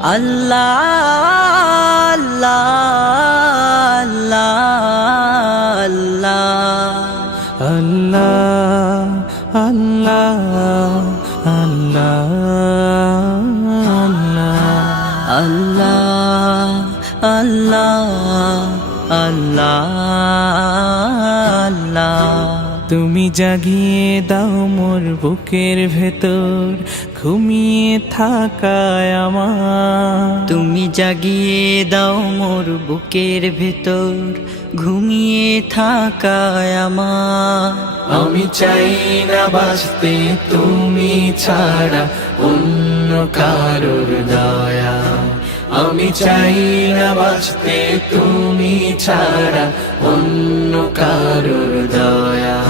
আল্লাহ আল্লাহ আল্লাহ আল্লাহ আল্লাহ আল্লাহ আল্লাহ আল্লাহ আল্লাহ তুমি জাগিয়ে দাও মোর বুকের ভেতর ঘুমিয়ে থাকায় আমার, তুমি জাগিয়ে দাও মোর বুকের ভেতর ঘুমিয়ে থাকায় আমার। আমি চাই না বাঁচতে তুমি ছাড়া অন্য কারোর দয়া, আমি চাই না বাঁচতে তুমি ছাড়া অন্য কারোর দয়া।